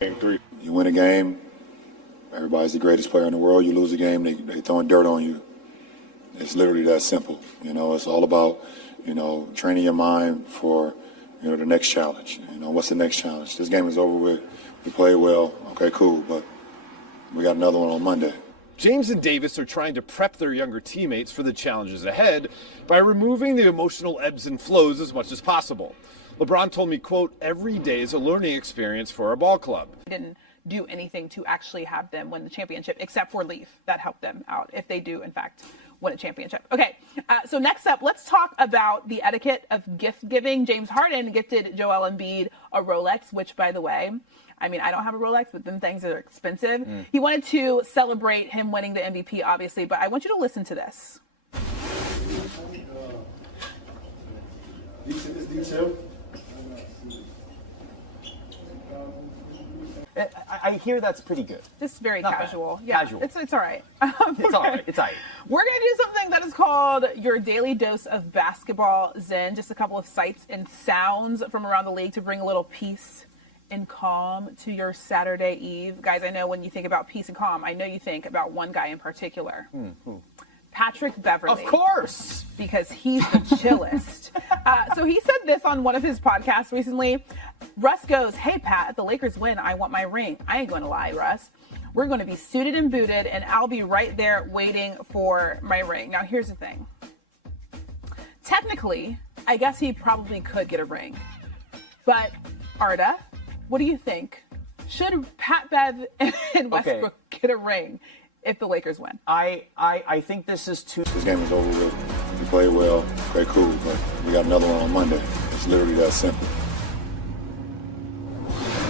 Game 3. You win a game, everybody's the greatest player in the world. You lose a game, they throwing dirt on you. It's literally that simple. It's all about, training your mind for, the next challenge. What's the next challenge? This game is over with. We played well. Okay, cool. But we got another one on Monday. James and Davis are trying to prep their younger teammates for the challenges ahead by removing the emotional ebbs and flows as much as possible. LeBron told me, quote, "Every day is a learning experience for our ball club." Didn't do anything to actually have them win the championship except for leave. That helped them out if they do, in fact, win a championship. Okay, so next up, let's talk about the etiquette of gift giving. James Harden gifted Joel Embiid a Rolex, which, by the way, I don't have a Rolex, but them things are expensive. He wanted to celebrate him winning the MVP, obviously, but I want you to listen to this. I hear that's pretty good. Just very Not casual. bad. Yeah, Casual. It's all right. It's all right. It's all right. We're going to do something that is called your daily dose of basketball zen. Just a couple of sights and sounds from around the league to bring a little peace and calm to your Saturday Eve. Guys, I know when you think about peace and calm, I know you think about one guy in particular. Patrick Beverley. Of course. Because he's the chillest. So he said this on one of his podcasts recently. Russ goes, "Hey, Pat, if the Lakers win, I want my ring." I ain't going to lie, Russ. We're going to be suited and booted, and I'll be right there waiting for my ring. Now, here's the thing. Technically, I guess he probably could get a ring. But, Arda, what do you think? Should Pat Bev and Westbrook get a ring if the Lakers win? I think this is too... This game is over with. We played well. Okay, cool. But we got another one on Monday. It's literally that simple.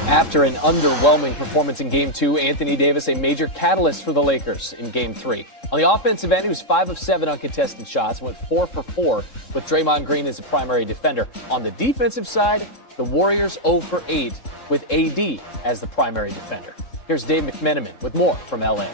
After an underwhelming performance in Game 2, Anthony Davis a major catalyst for the Lakers in Game 3. On the offensive end, he was 5 of 7 on contested shots, went 4 for 4 with Draymond Green as the primary defender. On the defensive side, the Warriors 0 for 8 with AD as the primary defender. Here's Dave McMenamin with more from LA.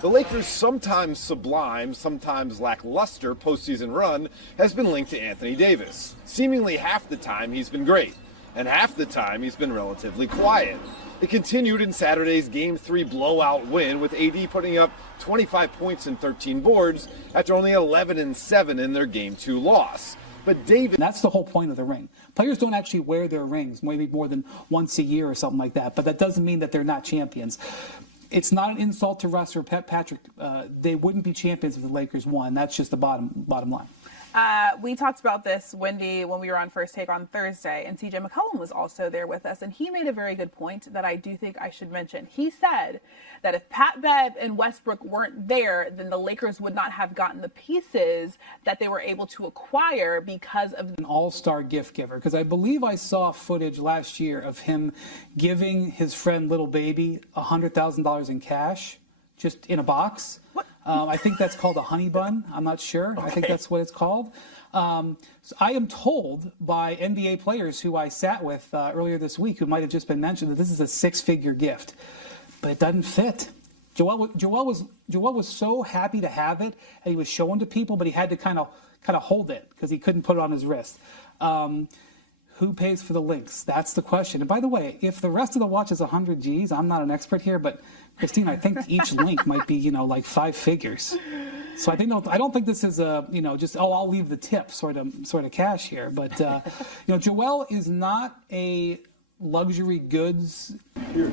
The Lakers' sometimes sublime, sometimes lackluster postseason run has been linked to Anthony Davis. Seemingly half the time he's been great, and half the time he's been relatively quiet. It continued in Saturday's Game 3 blowout win, with AD putting up 25 points and 13 boards after only 11 and 7 in their Game 2 loss. But Davis... That's the whole point of the ring. Players don't actually wear their rings, maybe more than once a year or something like that, but that doesn't mean that they're not champions. It's not an insult to Russ or Patrick. They wouldn't be champions if the Lakers won. That's just the bottom line. We talked about this, Wendy, when we were on First Take on Thursday, and TJ McCollum was also there with us, and he made a very good point that I do think I should mention. He said that if Pat Bev and Westbrook weren't there, then the Lakers would not have gotten the pieces that they were able to acquire because of an all-star gift giver. Because I believe I saw footage last year of him giving his friend Little Baby $100,000 in cash, just in a box. I think that's called a honey bun. I'm not sure. I think that's what it's called. So I am told by NBA players who I sat with earlier this week, who might have just been mentioned, that this is a 6-figure gift, but it doesn't fit. Joel was so happy to have it, and he was showing to people, but he had to kind of hold it because he couldn't put it on his wrist. Who pays for the links? That's the question. And by the way, if the rest of the watch is 100 G's, I'm not an expert here, but Christine, I think each link might be, like 5 figures. So I don't think this is a, just, I'll leave the tip sort of cash here. But, Joel is not a luxury goods. Here.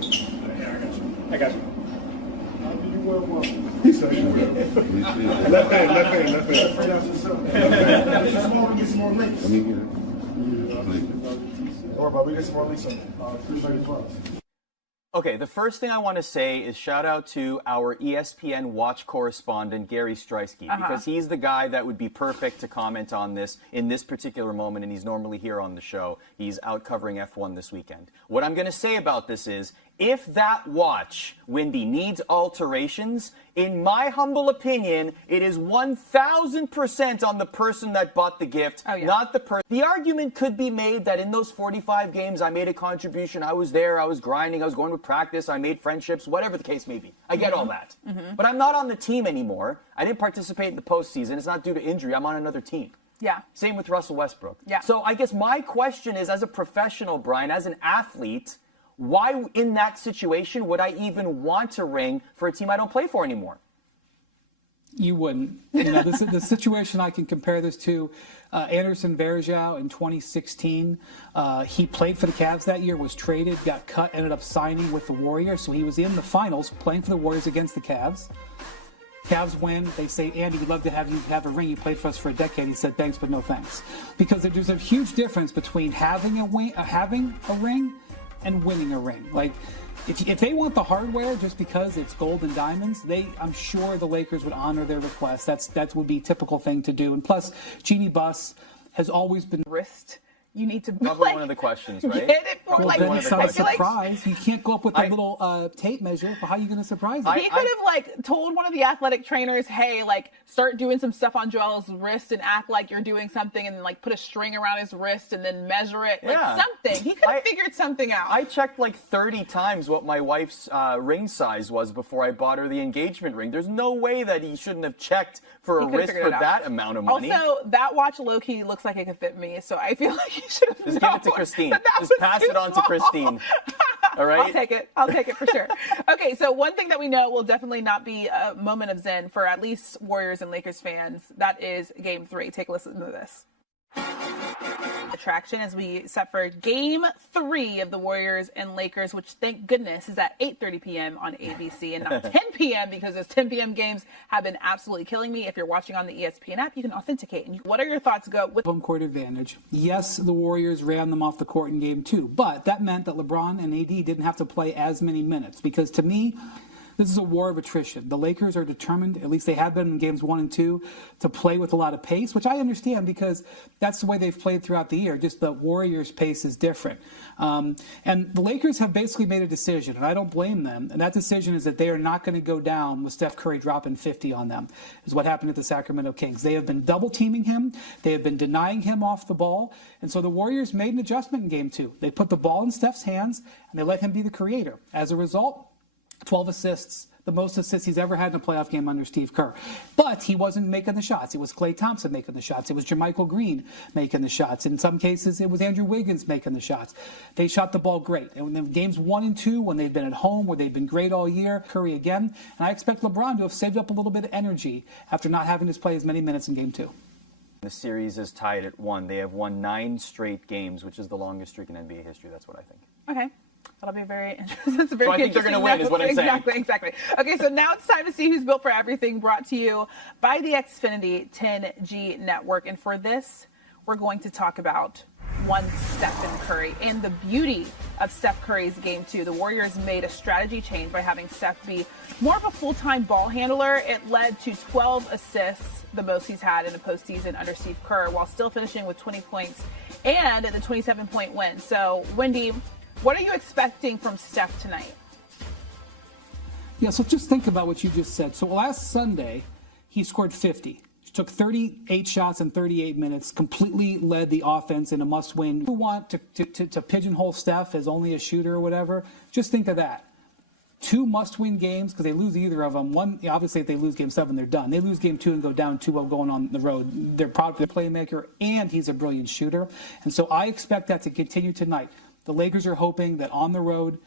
I got you. Left hand. Get some more links. Let me get it. Or, but we get some more links on 330 plus. Okay, the first thing I want to say is shout out to our ESPN Watch correspondent, Gary Streisky, because he's the guy that would be perfect to comment on this in this particular moment, and he's normally here on the show. He's out covering F1 this weekend. What I'm going to say about this is, if that watch, Wendy, needs alterations, in my humble opinion, it is 1,000% on the person that bought the gift, not the person. The argument could be made that in those 45 games, I made a contribution. I was there. I was grinding. I was going to practice. I made friendships, whatever the case may be. I get all that. But I'm not on the team anymore. I didn't participate in the postseason. It's not due to injury. I'm on another team. Yeah. Same with Russell Westbrook. Yeah. So I guess my question is, as a professional, Brian, as an athlete, Why, in that situation, would I even want to ring for a team I don't play for anymore? You wouldn't. You know, this is the situation I can compare this to. Anderson Varejao in 2016. He played for the Cavs that year, was traded, got cut, ended up signing with the Warriors. So he was in the finals playing for the Warriors against the Cavs. Cavs win. They say, Andy, we'd love to have you have a ring. You played for us for a decade. He said, thanks, but no thanks. Because there's a huge difference between having a ring and winning a ring. Like, if they want the hardware just because it's gold and diamonds, I'm sure the Lakers would honor their request. That would be a typical thing to do. And plus, Jeannie Buss has always been Wrist. You need to Probably one of the questions, right? get it for Probably like. then one it's of the not a questions. surprise. You can't go up with a little tape measure. For how are you going to surprise them? He could have like told one of the athletic trainers, "Hey, like start doing some stuff on Joel's wrist and act like you're doing something, and like put a string around his wrist and then measure it, like Yeah. something." He could have figured something out. I checked like 30 times what my wife's ring size was before I bought her the engagement ring. There's no way that he shouldn't have checked for He a could've wrist figured for it out. that amount of money. Also, that watch low-key looks like it could fit me, so I feel like he should have Just give it to Christine. Just pass it on to Christine. All right? I'll take it. I'll take it for sure. Okay, so one thing that we know will definitely not be a moment of zen for at least Warriors and Lakers fans. That is Game 3. Take a listen to this. Attraction as we set for Game 3 of the Warriors and Lakers, which thank goodness is at 8:30 p.m. on ABC and not 10 p.m. because those 10 p.m. games have been absolutely killing me. If you're watching on the ESPN app, you can authenticate. And what are your thoughts? Go with Home court advantage. Yes, the Warriors ran them off the court in Game 2, but that meant that LeBron and AD didn't have to play as many minutes because to me, this is a war of attrition. The Lakers are determined, at least they have been in games 1 and 2, to play with a lot of pace, which I understand because that's the way they've played throughout the year. Just the Warriors' pace is different. And the Lakers have basically made a decision, and I don't blame them. And that decision is that they are not going to go down with Steph Curry dropping 50 on them, is what happened at the Sacramento Kings. They have been double-teaming him. They have been denying him off the ball. And so the Warriors made an adjustment in Game 2. They put the ball in Steph's hands, and they let him be the creator. As a result, 12 assists, the most assists he's ever had in a playoff game under Steve Kerr. But he wasn't making the shots. It was Klay Thompson making the shots. It was JaMychal Green making the shots. In some cases, it was Andrew Wiggins making the shots. They shot the ball great. And in games 1 and 2, when they've been at home, where they've been great all year, Curry again. And I expect LeBron to have saved up a little bit of energy after not having to play as many minutes in Game 2. The series is tied at 1. They have won 9 straight games, which is the longest streak in NBA history. That's what I think. Okay. That'll be very interesting. That's a very So I think they're interesting gonna win, is what I'm saying. Exactly. Okay, so now it's time to see who's built for everything, brought to you by the Xfinity 10G network. And for this, we're going to talk about one Stephen Curry and the beauty of Steph Curry's Game 2. The Warriors made a strategy change by having Steph be more of a full-time ball handler. It led to 12 assists, the most he's had in a postseason under Steve Kerr, while still finishing with 20 points and the 27-point win. So, Wendy, what are you expecting from Steph tonight? Yeah, so just think about what you just said. So last Sunday, he scored 50. He took 38 shots in 38 minutes, completely led the offense in a must-win. You want to pigeonhole Steph as only a shooter or whatever, just think of that. 2 must-win games, because they lose either of them. One, obviously, if they lose Game 7, they're done. They lose Game 2 and go down 2-0 going on the road. They're probably a playmaker, and he's a brilliant shooter. And so I expect that to continue tonight. The Lakers are hoping that on the road,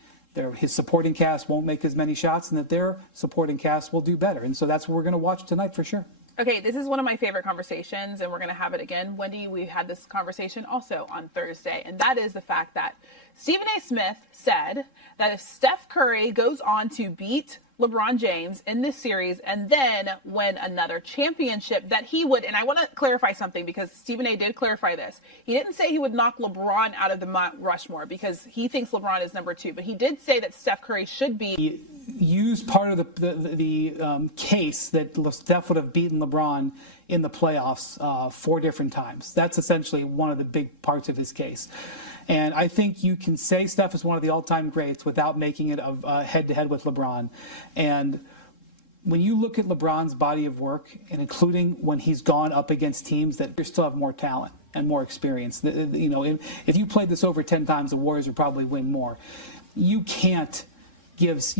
his supporting cast won't make as many shots and that their supporting cast will do better. And so that's what we're going to watch tonight for sure. Okay, this is one of my favorite conversations, and we're going to have it again. Wendy, we had this conversation also on Thursday, and that is the fact that Stephen A. Smith said that if Steph Curry goes on to beat LeBron James in this series and then win another championship, that he would, and I want to clarify something because Stephen A. did clarify this. He didn't say he would knock LeBron out of the Mount Rushmore because he thinks LeBron is number 2, but he did say that Steph Curry should be. He used part of the case that Steph would have beaten LeBron in the playoffs 4 different times. That's essentially one of the big parts of his case. And I think you can say Steph is one of the all-time greats without making it a head-to-head with LeBron. And when you look at LeBron's body of work, and including when he's gone up against teams that still have more talent and more experience, you know, if you played this over 10 times, the Warriors would probably win more. You can't just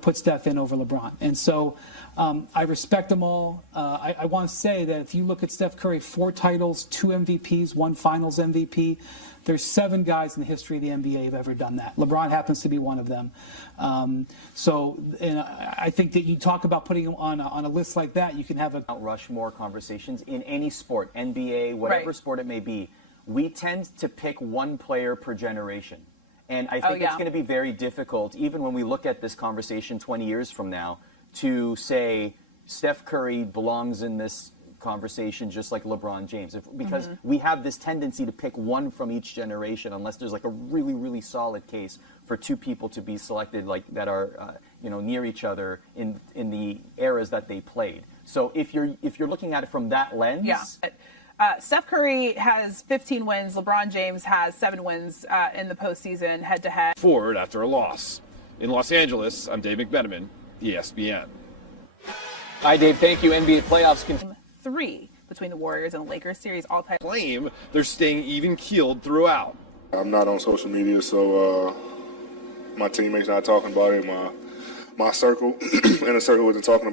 put Steph in over LeBron. And so I respect them all. I want to say that if you look at Steph Curry, 4 titles, 2 MVPs, 1 Finals MVP, There's 7 guys in the history of the NBA who've ever done that. LeBron happens to be one of them. And I think that you talk about putting him on a list like that, you can have a Mount Rushmore conversations in any sport, NBA, whatever Right. sport it may be. We tend to pick one player per generation. And I think yeah. it's going to be very difficult, even when we look at this conversation 20 years from now, to say Steph Curry belongs in this conversation just like LeBron James. Because we have this tendency to pick one from each generation unless there's like a really, really solid case for 2 people to be selected like that are near each other in the eras that they played. So if you're looking at it from that lens, Yeah. Steph Curry has 15 wins. LeBron James has 7 wins in the postseason head-to-head. Forward after a loss. In Los Angeles, I'm Dave McMenamin, ESPN. Hi, Dave. Thank you. NBA playoffs continue. 3 between the Warriors and Lakers series all-time. Claim they're staying even-keeled throughout. I'm not on social media, so my teammates not talking about it. My circle, inner circle wasn't talking about it.